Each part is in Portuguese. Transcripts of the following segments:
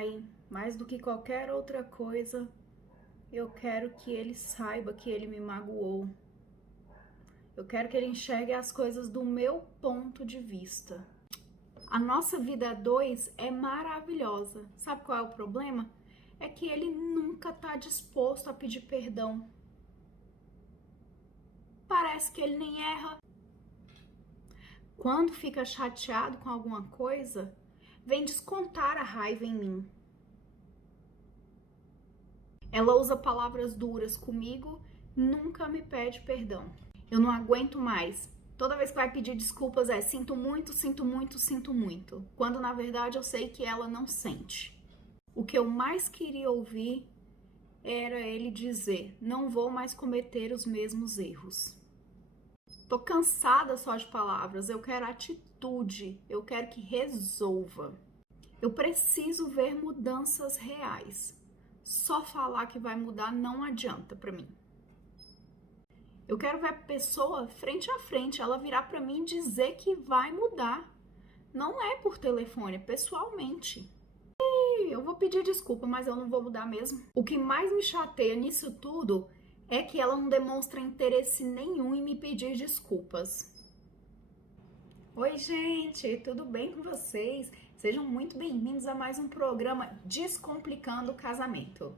Pai, mais do que qualquer outra coisa, eu quero que ele saiba que ele me magoou. Eu quero que ele enxergue as coisas do meu ponto de vista. A nossa vida a dois é maravilhosa. Sabe qual é o problema? É que ele nunca está disposto a pedir perdão. Parece que ele nem erra. Quando fica chateado com alguma coisa, vem descontar a raiva em mim. Ela usa palavras duras comigo, nunca me pede perdão. Eu não aguento mais. Toda vez que vai pedir desculpas é sinto muito, sinto muito, sinto muito. Quando na verdade eu sei que ela não sente. O que eu mais queria ouvir era ele dizer: não vou mais cometer os mesmos erros. Tô cansada só de palavras, eu quero atitude, eu quero que resolva. Eu preciso ver mudanças reais. Só falar que vai mudar não adianta pra mim. Eu quero ver a pessoa frente a frente, ela virar pra mim e dizer que vai mudar. Não é por telefone, é pessoalmente. E eu vou pedir desculpa, mas eu não vou mudar mesmo. O que mais me chateia nisso tudo é que ela não demonstra interesse nenhum em me pedir desculpas. Oi, gente, tudo bem com vocês? Sejam muito bem-vindos a mais um programa Descomplicando o Casamento.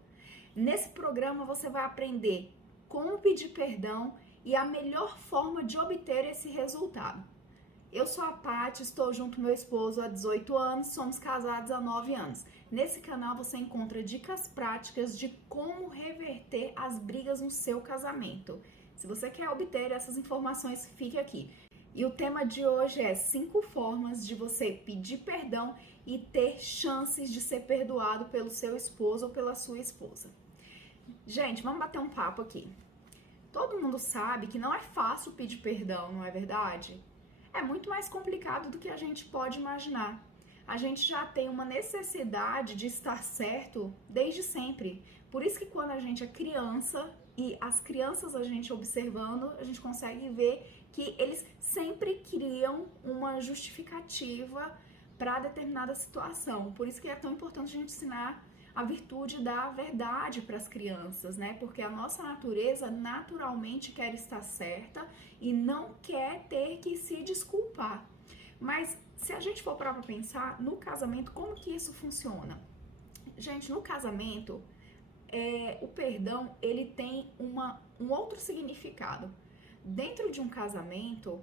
Nesse programa você vai aprender como pedir perdão e a melhor forma de obter esse resultado. Eu sou a Paty, estou junto com meu esposo há 18 anos, somos casados há 9 anos. Nesse canal você encontra dicas práticas de como reverter as brigas no seu casamento. Se você quer obter essas informações, fique aqui. E o tema de hoje é 5 formas de você pedir perdão e ter chances de ser perdoado pelo seu esposo ou pela sua esposa. Gente, vamos bater um papo aqui. Todo mundo sabe que não é fácil pedir perdão, não é verdade? É muito mais complicado do que a gente pode imaginar. A gente já tem uma necessidade de estar certo desde sempre. Por isso que quando a gente é criança e as crianças a gente observando, a gente consegue ver que eles sempre criam uma justificativa para determinada situação. Por isso que é tão importante a gente ensinar a virtude da verdade para as crianças, né? Porque a nossa natureza naturalmente quer estar certa e não quer ter que se desculpar. Mas se a gente for parar para pensar no casamento, como que isso funciona? Gente, no casamento, o perdão ele tem um outro significado. Dentro de um casamento,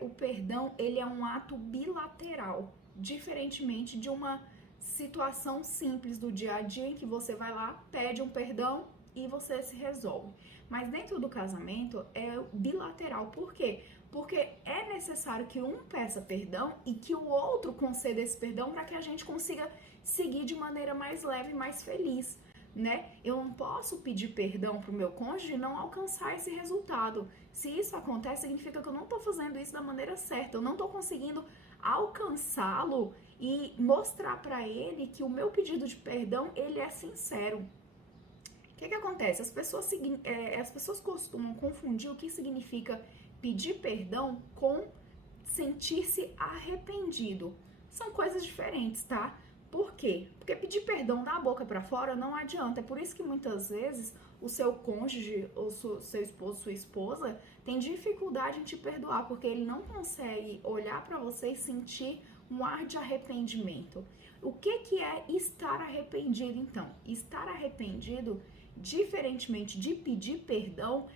o perdão ele é um ato bilateral, diferentemente de uma situação simples do dia a dia em que você vai lá, pede um perdão e você se resolve. Mas dentro do casamento é bilateral. Por quê? Porque é necessário que um peça perdão e que o outro conceda esse perdão para que a gente consiga seguir de maneira mais leve e mais feliz, né? Eu não posso pedir perdão pro meu cônjuge e não alcançar esse resultado. Se isso acontece, significa que eu não tô fazendo isso da maneira certa, eu não tô conseguindo alcançá-lo e mostrar para ele que o meu pedido de perdão, ele é sincero. O que acontece? As pessoas costumam confundir o que significa pedir perdão com sentir-se arrependido. São coisas diferentes, tá? Por quê? Porque pedir perdão da boca para fora não adianta. É por isso que muitas vezes o seu cônjuge, ou seu esposo, sua esposa, tem dificuldade em te perdoar, porque ele não consegue olhar para você e sentir um ar de arrependimento. O que é estar arrependido, então? Estar arrependido, diferentemente de pedir perdão,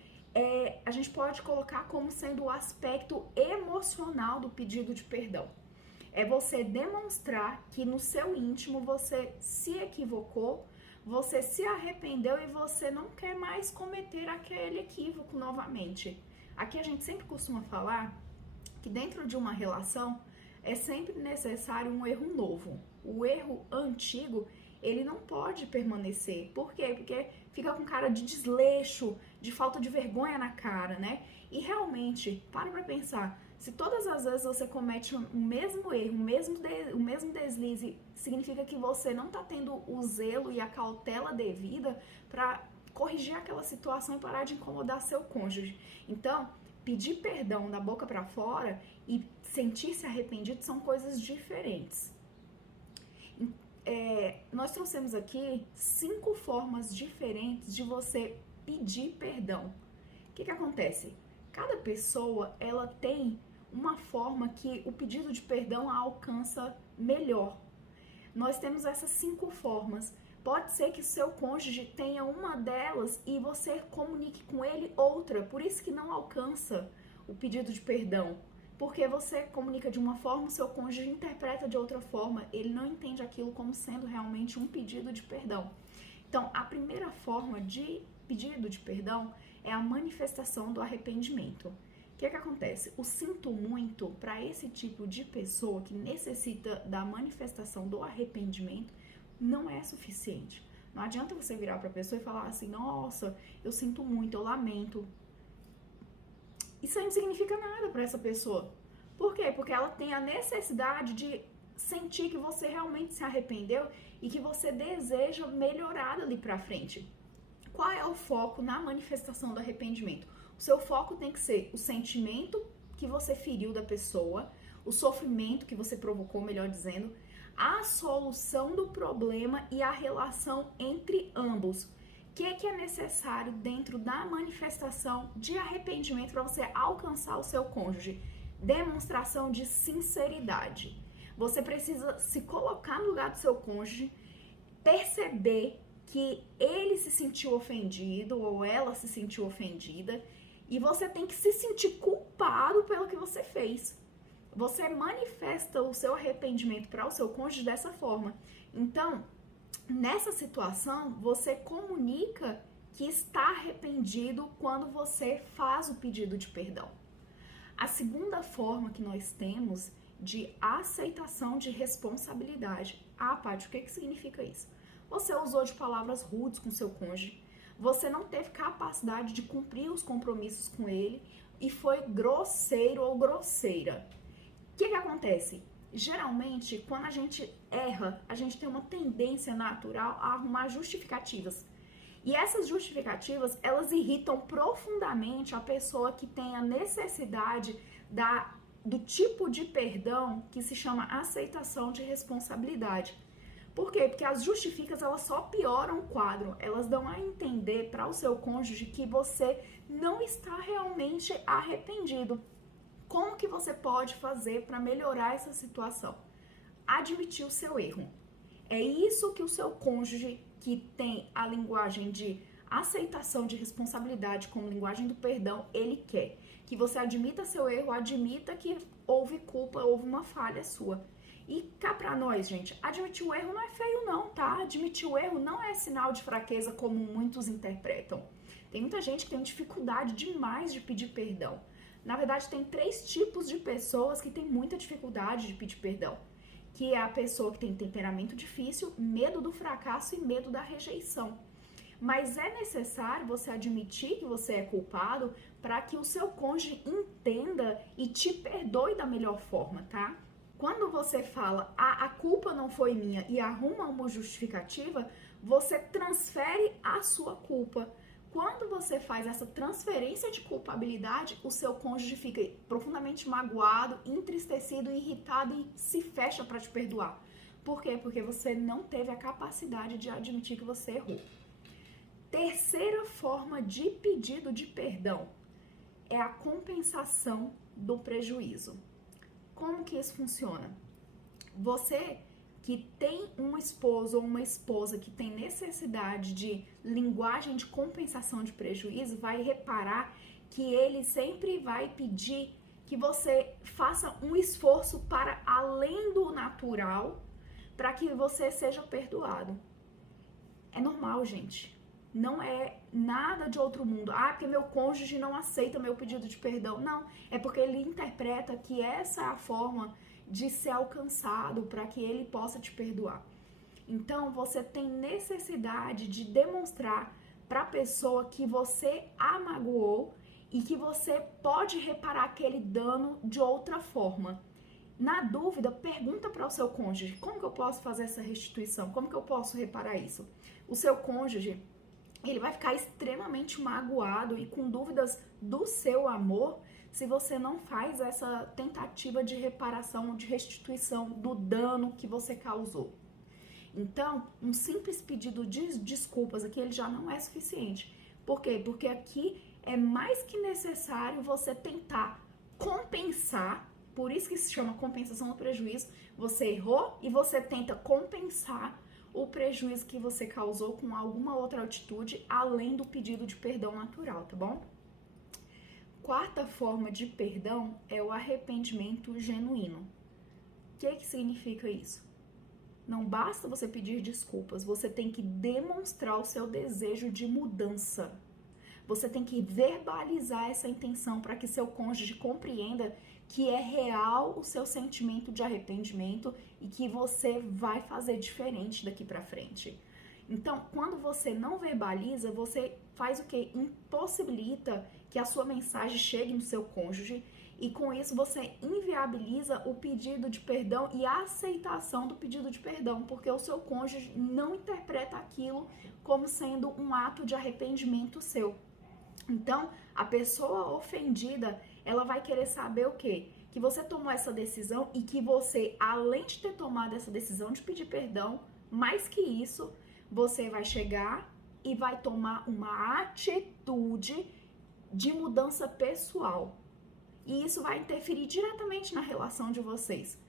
a gente pode colocar como sendo o aspecto emocional do pedido de perdão. É você demonstrar que no seu íntimo você se equivocou, você se arrependeu e você não quer mais cometer aquele equívoco novamente. Aqui a gente sempre costuma falar que dentro de uma relação é sempre necessário um erro novo. O erro antigo, ele não pode permanecer. Por quê? Porque fica com cara de desleixo, de falta de vergonha na cara, né? E realmente, para pra pensar, se todas as vezes você comete o mesmo erro, o mesmo deslize, significa que você não tá tendo o zelo e a cautela devida para corrigir aquela situação e parar de incomodar seu cônjuge. Então, pedir perdão da boca para fora e sentir-se arrependido são coisas diferentes. nós trouxemos aqui 5 formas diferentes de você pedir perdão. O que acontece? Cada pessoa, ela tem uma forma que o pedido de perdão a alcança melhor. Nós temos essas 5 formas. Pode ser que o seu cônjuge tenha uma delas e você comunique com ele outra, por isso que não alcança o pedido de perdão. Porque você comunica de uma forma, o seu cônjuge interpreta de outra forma, ele não entende aquilo como sendo realmente um pedido de perdão. Então, a primeira forma de pedido de perdão é a manifestação do arrependimento. O que acontece? O sinto muito, para esse tipo de pessoa que necessita da manifestação do arrependimento, não é suficiente. Não adianta você virar para a pessoa e falar assim, nossa, eu sinto muito, eu lamento. Isso aí não significa nada para essa pessoa. Por quê? Porque ela tem a necessidade de sentir que você realmente se arrependeu e que você deseja melhorar ali para frente. Qual é o foco na manifestação do arrependimento? O seu foco tem que ser o sentimento que você feriu da pessoa, o sofrimento que você provocou, melhor dizendo, a solução do problema e a relação entre ambos. O que é necessário dentro da manifestação de arrependimento para você alcançar o seu cônjuge? Demonstração de sinceridade. Você precisa se colocar no lugar do seu cônjuge, perceber que ele se sentiu ofendido ou ela se sentiu ofendida e você tem que se sentir culpado pelo que você fez. Você manifesta o seu arrependimento para o seu cônjuge dessa forma. Então, nessa situação, você comunica que está arrependido quando você faz o pedido de perdão. A segunda forma que nós temos de aceitação de responsabilidade. Paty, o que significa isso? Você usou de palavras rudes com seu cônjuge, você não teve capacidade de cumprir os compromissos com ele e foi grosseiro ou grosseira. O que acontece? Geralmente, quando a gente erra, a gente tem uma tendência natural a arrumar justificativas. E essas justificativas, elas irritam profundamente a pessoa que tem a necessidade do tipo de perdão que se chama aceitação de responsabilidade. Por quê? Porque as justificas, elas só pioram o quadro. Elas dão a entender para o seu cônjuge que você não está realmente arrependido. Como que você pode fazer para melhorar essa situação? Admitir o seu erro. É isso que o seu cônjuge, que tem a linguagem de aceitação de responsabilidade como linguagem do perdão, ele quer. Que você admita seu erro, admita que houve culpa, houve uma falha sua. E cá pra nós, gente, admitir o erro não é feio não, tá? Admitir o erro não é sinal de fraqueza como muitos interpretam. Tem muita gente que tem dificuldade demais de pedir perdão. Na verdade, tem 3 tipos de pessoas que têm muita dificuldade de pedir perdão. Que é a pessoa que tem temperamento difícil, medo do fracasso e medo da rejeição. Mas é necessário você admitir que você é culpado para que o seu cônjuge entenda e te perdoe da melhor forma, tá? Quando você fala, a culpa não foi minha e arruma uma justificativa, você transfere a sua culpa. Quando você faz essa transferência de culpabilidade, o seu cônjuge fica profundamente magoado, entristecido, irritado e se fecha para te perdoar. Por quê? Porque você não teve a capacidade de admitir que você errou. Terceira forma de pedido de perdão é a compensação do prejuízo. Como que isso funciona? Você que tem um esposo ou uma esposa que tem necessidade de linguagem de compensação de prejuízo, vai reparar que ele sempre vai pedir que você faça um esforço para além do natural para que você seja perdoado. É normal, gente. Não é nada de outro mundo. Porque meu cônjuge não aceita meu pedido de perdão. Não, é porque ele interpreta que essa é a forma de ser alcançado para que ele possa te perdoar. Então, você tem necessidade de demonstrar para a pessoa que você a magoou e que você pode reparar aquele dano de outra forma. Na dúvida, pergunta para o seu cônjuge, como que eu posso fazer essa restituição? Como que eu posso reparar isso? O seu cônjuge, ele vai ficar extremamente magoado e com dúvidas do seu amor se você não faz essa tentativa de reparação, de restituição do dano que você causou. Então, um simples pedido de desculpas aqui, ele já não é suficiente. Por quê? Porque aqui é mais que necessário você tentar compensar, por isso que se chama compensação do prejuízo. Você errou e você tenta compensar o prejuízo que você causou com alguma outra atitude, além do pedido de perdão natural, tá bom? Quarta forma de perdão é o arrependimento genuíno. O que significa isso? Não basta você pedir desculpas, você tem que demonstrar o seu desejo de mudança. Você tem que verbalizar essa intenção para que seu cônjuge compreenda que é real o seu sentimento de arrependimento e que você vai fazer diferente daqui para frente. Então, quando você não verbaliza, você faz o quê? Impossibilita que a sua mensagem chegue no seu cônjuge e com isso você inviabiliza o pedido de perdão e a aceitação do pedido de perdão, porque o seu cônjuge não interpreta aquilo como sendo um ato de arrependimento seu. Então, a pessoa ofendida, ela vai querer saber o quê? Que você tomou essa decisão e que você, além de ter tomado essa decisão de pedir perdão, mais que isso, você vai chegar e vai tomar uma atitude de mudança pessoal. E isso vai interferir diretamente na relação de vocês.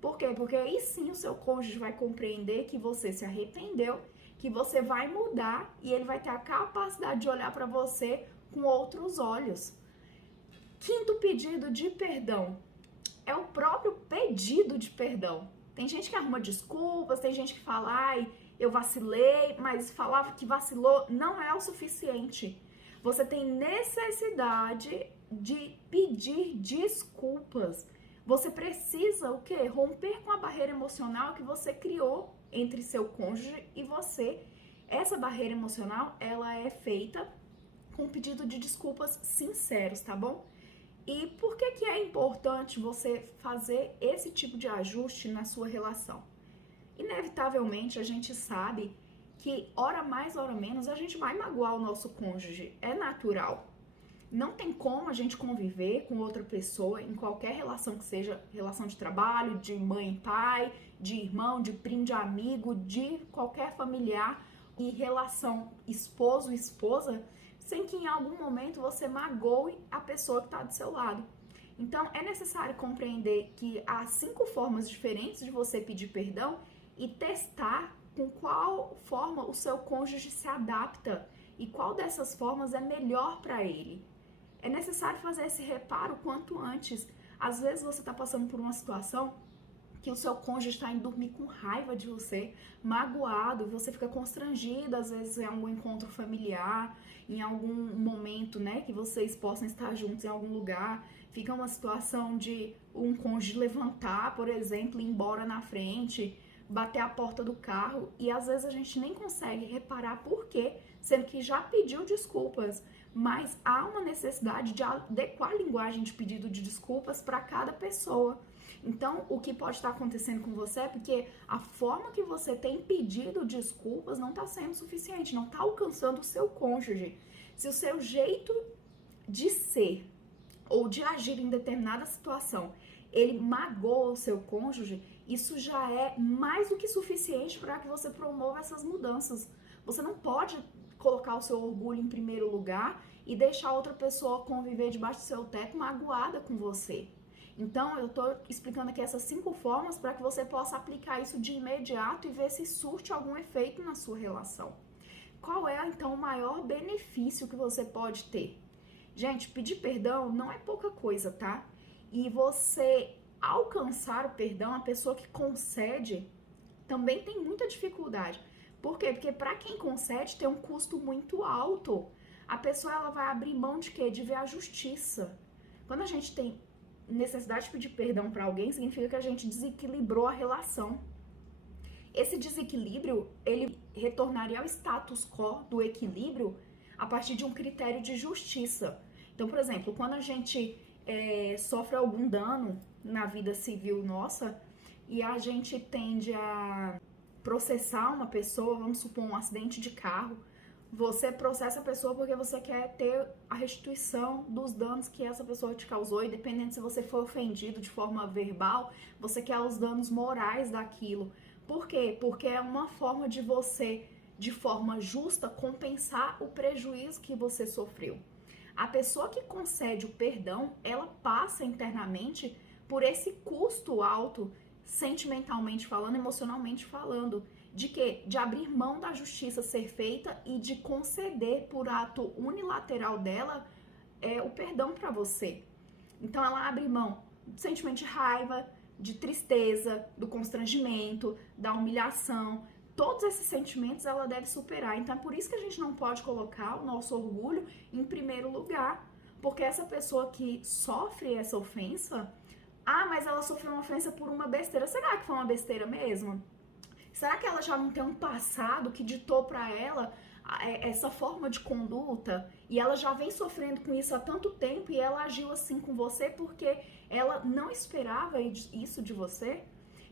Por quê? Porque aí sim o seu cônjuge vai compreender que você se arrependeu, que você vai mudar e ele vai ter a capacidade de olhar para você com outros olhos. Quinto pedido de perdão é o próprio pedido de perdão. Tem gente que arruma desculpas, tem gente que fala, ai, eu vacilei, mas falava que vacilou não é o suficiente. Você tem necessidade de pedir desculpas. Você precisa o quê? Romper com a barreira emocional que você criou entre seu cônjuge e você. Essa barreira emocional, ela é feita com pedido de desculpas sinceros, tá bom? E por que é importante você fazer esse tipo de ajuste na sua relação? Inevitavelmente, a gente sabe que hora mais, hora menos, a gente vai magoar o nosso cônjuge. É natural. Não tem como a gente conviver com outra pessoa em qualquer relação que seja relação de trabalho, de mãe e pai, de irmão, de primo, de amigo, de qualquer familiar e relação esposo e esposa, sem que em algum momento você magoe a pessoa que está do seu lado. Então, é necessário compreender que há 5 formas diferentes de você pedir perdão e testar com qual forma o seu cônjuge se adapta e qual dessas formas é melhor para ele. É necessário fazer esse reparo quanto antes. Às vezes você está passando por uma situação que o seu cônjuge está indo dormir com raiva de você, magoado, você fica constrangido, às vezes em algum encontro familiar, em algum momento, né, que vocês possam estar juntos em algum lugar, fica uma situação de um cônjuge levantar, por exemplo, ir embora na frente, bater a porta do carro, e às vezes a gente nem consegue reparar por quê, sendo que já pediu desculpas, mas há uma necessidade de adequar a linguagem de pedido de desculpas para cada pessoa. Então, o que pode estar acontecendo com você é porque a forma que você tem pedido desculpas não está sendo suficiente, não está alcançando o seu cônjuge. Se o seu jeito de ser ou de agir em determinada situação, ele magoa o seu cônjuge, isso já é mais do que suficiente para que você promova essas mudanças. Você não pode colocar o seu orgulho em primeiro lugar e deixar outra pessoa conviver debaixo do seu teto magoada com você. Então, eu estou explicando aqui essas 5 formas para que você possa aplicar isso de imediato e ver se surte algum efeito na sua relação. Qual é, então, o maior benefício que você pode ter? Gente, pedir perdão não é pouca coisa, tá? E você alcançar o perdão, a pessoa que concede, também tem muita dificuldade. Por quê? Porque para quem concede tem um custo muito alto. A pessoa ela vai abrir mão de quê? De ver a justiça. Quando a gente tem necessidade de pedir perdão para alguém, significa que a gente desequilibrou a relação. Esse desequilíbrio, ele retornaria ao status quo do equilíbrio a partir de um critério de justiça. Então, por exemplo, quando a gente sofre algum dano na vida civil nossa e a gente tende a processar uma pessoa, vamos supor um acidente de carro, você processa a pessoa porque você quer ter a restituição dos danos que essa pessoa te causou, e dependendo se você for ofendido de forma verbal, você quer os danos morais daquilo. Por quê? Porque é uma forma de você, de forma justa, compensar o prejuízo que você sofreu. A pessoa que concede o perdão, ela passa internamente por esse custo alto, sentimentalmente falando, emocionalmente falando, de quê? De abrir mão da justiça ser feita e de conceder por ato unilateral dela o perdão para você. Então ela abre mão do sentimento de raiva, de tristeza, do constrangimento, da humilhação. Todos esses sentimentos ela deve superar. Então é por isso que a gente não pode colocar o nosso orgulho em primeiro lugar. Porque essa pessoa que sofre essa ofensa, mas ela sofreu uma ofensa por uma besteira. Será que foi uma besteira mesmo? Será que ela já não tem um passado que ditou para ela essa forma de conduta e ela já vem sofrendo com isso há tanto tempo e ela agiu assim com você porque ela não esperava isso de você?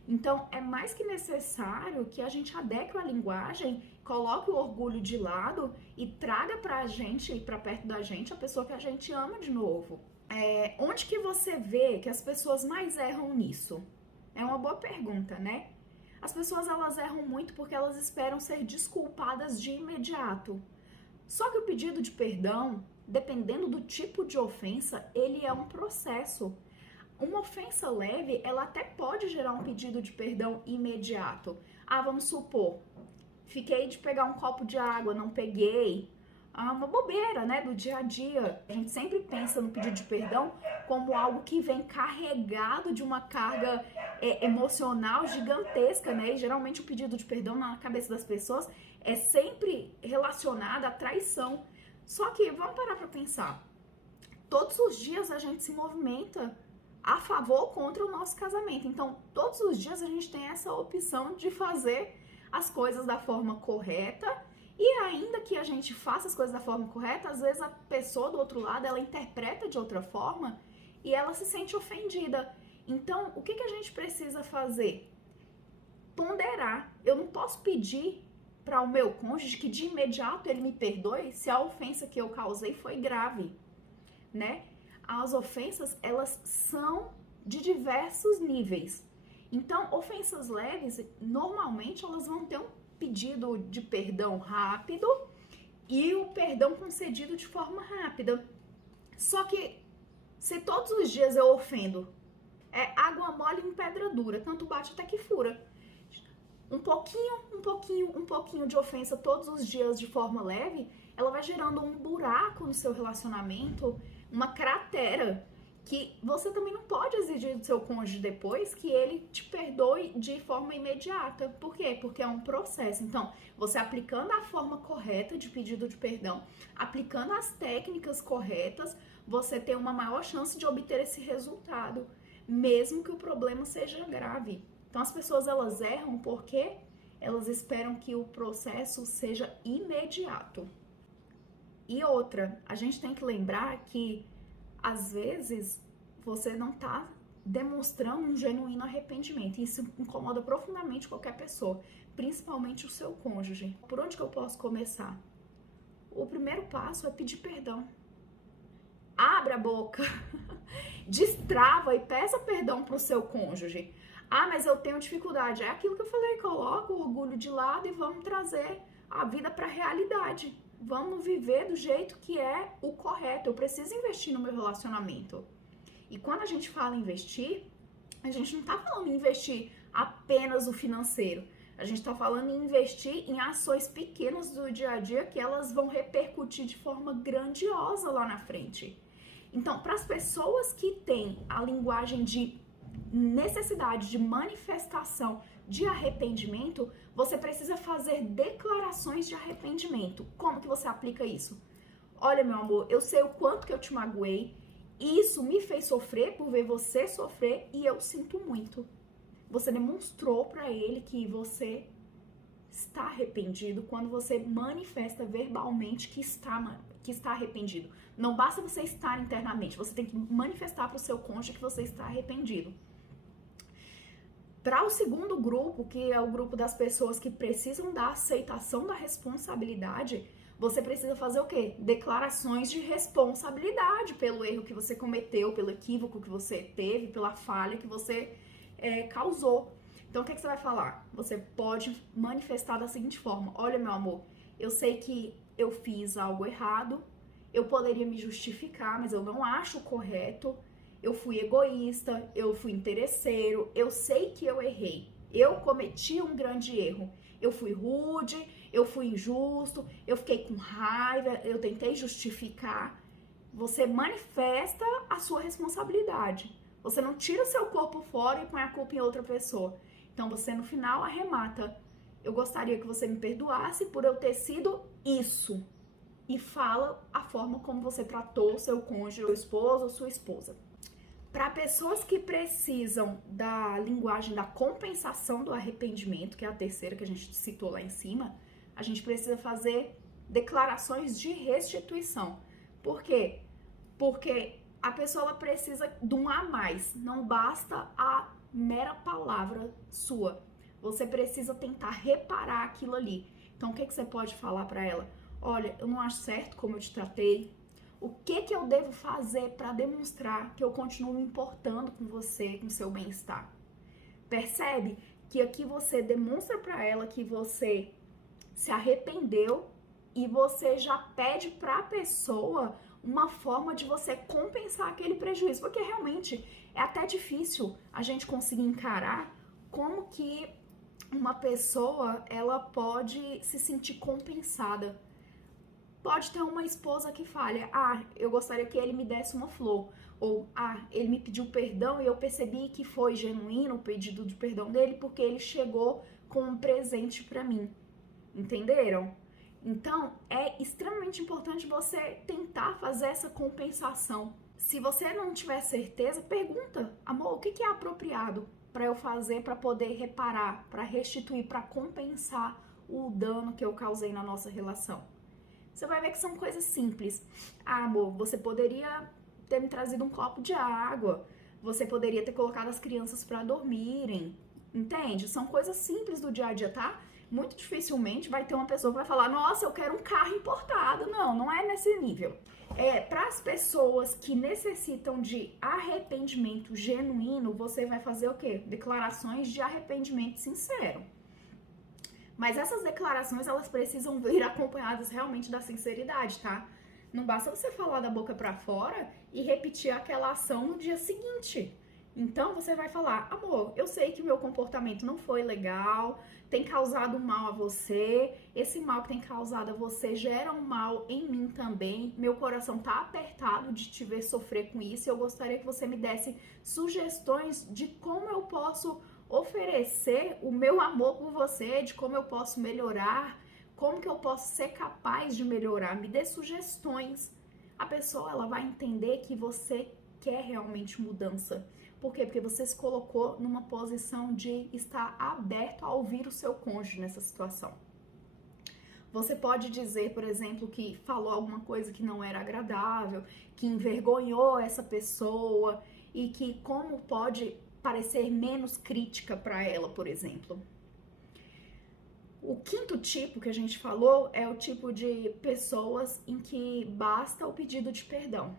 Então, é mais que necessário que a gente adeque a linguagem, coloque o orgulho de lado e traga pra gente, pra perto da gente, a pessoa que a gente ama de novo. Onde que você vê que as pessoas mais erram nisso? É uma boa pergunta, né? As pessoas, elas erram muito porque elas esperam ser desculpadas de imediato. Só que o pedido de perdão, dependendo do tipo de ofensa, ele é um processo. Uma ofensa leve, ela até pode gerar um pedido de perdão imediato. Vamos supor, fiquei de pegar um copo de água, não peguei. Uma bobeira, né, do dia a dia. A gente sempre pensa no pedido de perdão como algo que vem carregado de uma carga emocional gigantesca, né? E geralmente o pedido de perdão na cabeça das pessoas é sempre relacionado à traição. Só que vamos parar para pensar. Todos os dias a gente se movimenta a favor ou contra o nosso casamento. Então, todos os dias a gente tem essa opção de fazer as coisas da forma correta. E ainda que a gente faça as coisas da forma correta, às vezes a pessoa do outro lado, ela interpreta de outra forma e ela se sente ofendida. Então, o que a gente precisa fazer? Ponderar. Eu não posso pedir para o meu cônjuge que de imediato ele me perdoe se a ofensa que eu causei foi grave, né? As ofensas, elas são de diversos níveis. Então, ofensas leves, normalmente elas vão ter um pedido de perdão rápido e o perdão concedido de forma rápida. Só que se todos os dias eu ofendo, água mole em pedra dura, tanto bate até que fura. Um pouquinho de ofensa todos os dias de forma leve, ela vai gerando um buraco no seu relacionamento, uma cratera, que você também não pode exigir do seu cônjuge depois que ele te perdoe de forma imediata. Por quê? Porque é um processo. Então, você aplicando a forma correta de pedido de perdão, aplicando as técnicas corretas, você tem uma maior chance de obter esse resultado, mesmo que o problema seja grave. Então, as pessoas, elas erram porque elas esperam que o processo seja imediato. E outra, a gente tem que lembrar que às vezes, você não está demonstrando um genuíno arrependimento. Isso incomoda profundamente qualquer pessoa, principalmente o seu cônjuge. Por onde que eu posso começar? O primeiro passo é pedir perdão. Abre a boca, destrava e peça perdão para o seu cônjuge. Mas eu tenho dificuldade. É aquilo que eu falei, coloca o orgulho de lado e vamos trazer a vida para a realidade. Vamos viver do jeito que é o correto. Eu preciso investir no meu relacionamento. E quando a gente fala investir, a gente não está falando em investir apenas o financeiro. A gente está falando em investir em ações pequenas do dia a dia que elas vão repercutir de forma grandiosa lá na frente. Então, para as pessoas que têm a linguagem de necessidade de manifestação de arrependimento, você precisa fazer declarações de arrependimento. Como que você aplica isso? Olha, meu amor, eu sei o quanto que eu te magoei, isso me fez sofrer por ver você sofrer e eu sinto muito. Você demonstrou para ele que você está arrependido quando você manifesta verbalmente que está arrependido. Não basta você estar internamente, você tem que manifestar para o seu cônjuge que você está arrependido. Para o segundo grupo, que é o grupo das pessoas que precisam da aceitação da responsabilidade, você precisa fazer o quê? Declarações de responsabilidade pelo erro que você cometeu, pelo equívoco que você teve, pela falha que você causou. Então, o que você vai falar? Você pode manifestar da seguinte forma: olha, meu amor, eu sei que eu fiz algo errado, eu poderia me justificar, mas eu não acho correto. Eu fui egoísta, eu fui interesseiro, eu sei que eu errei. Eu cometi um grande erro. Eu fui rude, eu fui injusto, eu fiquei com raiva, eu tentei justificar. Você manifesta a sua responsabilidade. Você não tira o seu corpo fora e põe a culpa em outra pessoa. Então você no final arremata: eu gostaria que você me perdoasse por eu ter sido isso. E fala a forma como você tratou seu cônjuge, seu esposo ou sua esposa. Para pessoas que precisam da linguagem da compensação do arrependimento, que é a terceira que a gente citou lá em cima, a gente precisa fazer declarações de restituição. Por quê? Porque a pessoa ela precisa de um a mais, não basta a mera palavra sua. Você precisa tentar reparar aquilo ali. Então, o que você pode falar para ela? Olha, eu não acho certo como eu te tratei. O que eu devo fazer para demonstrar que eu continuo me importando com você, com seu bem-estar? Percebe que aqui você demonstra para ela que você se arrependeu e você já pede para a pessoa uma forma de você compensar aquele prejuízo, porque realmente é até difícil a gente conseguir encarar como que uma pessoa ela pode se sentir compensada. Pode ter uma esposa que fale: ah, eu gostaria que ele me desse uma flor. Ou, ah, ele me pediu perdão e eu percebi que foi genuíno o pedido de perdão dele porque ele chegou com um presente pra mim. Entenderam? Então, é extremamente importante você tentar fazer essa compensação. Se você não tiver certeza, pergunta: amor, o que é apropriado para eu fazer para poder reparar, para restituir, para compensar o dano que eu causei na nossa relação? Você vai ver que são coisas simples. Ah, amor, você poderia ter me trazido um copo de água. Você poderia ter colocado as crianças para dormirem. Entende? São coisas simples do dia a dia, tá? Muito dificilmente vai ter uma pessoa que vai falar: nossa, eu quero um carro importado. Não, não é nesse nível. Para as pessoas que necessitam de arrependimento genuíno, você vai fazer o quê? Declarações de arrependimento sincero. Mas essas declarações, elas precisam vir acompanhadas realmente da sinceridade, tá? Não basta você falar da boca pra fora e repetir aquela ação no dia seguinte. Então, você vai falar: amor, eu sei que o meu comportamento não foi legal, tem causado mal a você, esse mal que tem causado a você gera um mal em mim também, meu coração tá apertado de te ver sofrer com isso e eu gostaria que você me desse sugestões de como eu posso oferecer o meu amor por você, de como eu posso melhorar, como que eu posso ser capaz de melhorar, me dê sugestões. A pessoa ela vai entender que você quer realmente mudança. Por quê? Porque você se colocou numa posição de estar aberto a ouvir o seu cônjuge nessa situação. Você pode dizer, por exemplo, que falou alguma coisa que não era agradável, que envergonhou essa pessoa e que como pode parecer menos crítica para ela, por exemplo. O quinto tipo que a gente falou é o tipo de pessoas em que basta o pedido de perdão.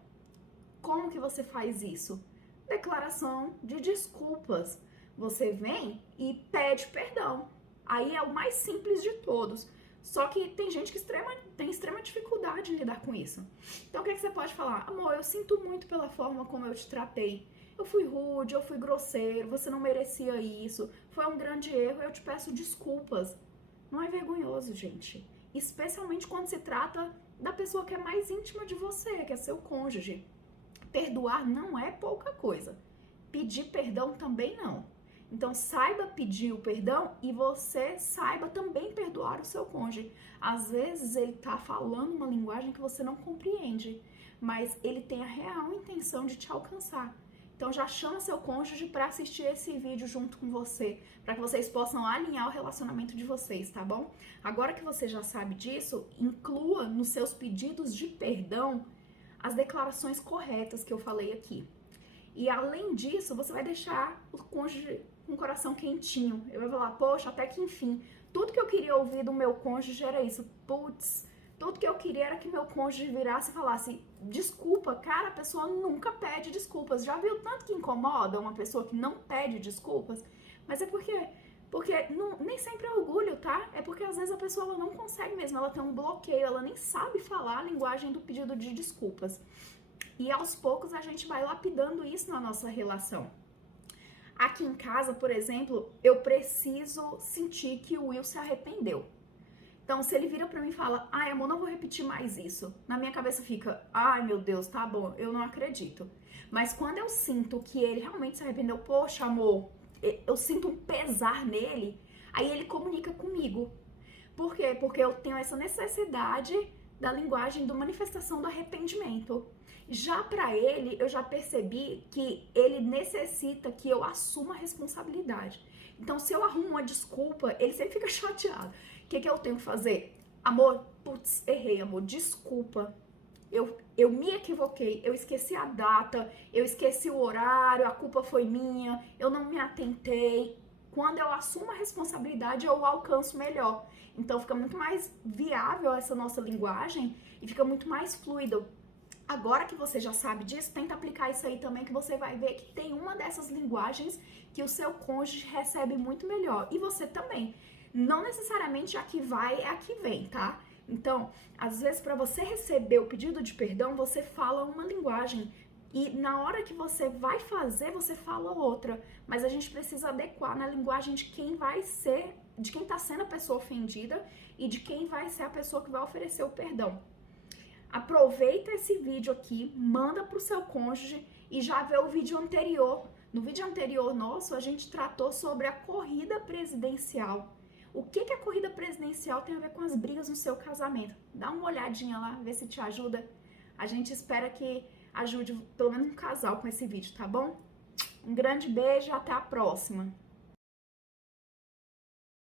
Como que você faz isso? Declaração de desculpas. Você vem e pede perdão. Aí é o mais simples de todos. Só que tem gente que tem extrema dificuldade em lidar com isso. Então o que você pode falar? Amor, eu sinto muito pela forma como eu te tratei. Eu fui rude, eu fui grosseiro, você não merecia isso, foi um grande erro, eu te peço desculpas. Não é vergonhoso, gente. Especialmente quando se trata da pessoa que é mais íntima de você, que é seu cônjuge. Perdoar não é pouca coisa. Pedir perdão também não. Então saiba pedir o perdão e você saiba também perdoar o seu cônjuge. Às vezes ele tá falando uma linguagem que você não compreende, mas ele tem a real intenção de te alcançar. Então já chama seu cônjuge para assistir esse vídeo junto com você, para que vocês possam alinhar o relacionamento de vocês, tá bom? Agora que você já sabe disso, inclua nos seus pedidos de perdão as declarações corretas que eu falei aqui. E além disso, você vai deixar o cônjuge com o coração quentinho. Ele vai falar: poxa, até que enfim, tudo que eu queria ouvir do meu cônjuge era isso. Putz, tudo que eu queria era que meu cônjuge virasse e falasse: desculpa. Cara, a pessoa nunca pede desculpas. Já viu tanto que incomoda uma pessoa que não pede desculpas? Mas é porque Porque nem sempre é orgulho, tá? É porque às vezes a pessoa ela não consegue mesmo, ela tem um bloqueio, ela nem sabe falar a linguagem do pedido de desculpas. E aos poucos a gente vai lapidando isso na nossa relação. Aqui em casa, por exemplo, eu preciso sentir que o Will se arrependeu. Então, se ele vira pra mim e fala, ai, amor, não vou repetir mais isso, na minha cabeça fica, ai, meu Deus, tá bom, eu não acredito. Mas quando eu sinto que ele realmente se arrependeu, poxa, amor, eu sinto um pesar nele, aí ele comunica comigo. Por quê? Porque eu tenho essa necessidade da linguagem da manifestação do arrependimento. Já pra ele, eu já percebi que ele necessita que eu assuma a responsabilidade. Então, se eu arrumo uma desculpa, ele sempre fica chateado. O que eu tenho que fazer? Amor, putz, errei, amor, desculpa. Eu me equivoquei, eu esqueci a data, eu esqueci o horário, a culpa foi minha, eu não me atentei. Quando eu assumo a responsabilidade, eu alcanço melhor. Então, fica muito mais viável essa nossa linguagem e fica muito mais fluido. Agora que você já sabe disso, tenta aplicar isso aí também, que você vai ver que tem uma dessas linguagens que o seu cônjuge recebe muito melhor. E você também. Não necessariamente a que vai é a que vem, tá? Então, às vezes, para você receber o pedido de perdão, você fala uma linguagem. E na hora que você vai fazer, você fala outra. Mas a gente precisa adequar na linguagem de quem vai ser, de quem tá sendo a pessoa ofendida e de quem vai ser a pessoa que vai oferecer o perdão. Aproveita esse vídeo aqui, manda pro seu cônjuge e já vê o vídeo anterior. No vídeo anterior nosso, a gente tratou sobre a corrida presidencial. O que a corrida presidencial tem a ver com as brigas no seu casamento? Dá uma olhadinha lá, vê se te ajuda. A gente espera que ajude pelo menos um casal com esse vídeo, tá bom? Um grande beijo, até a próxima!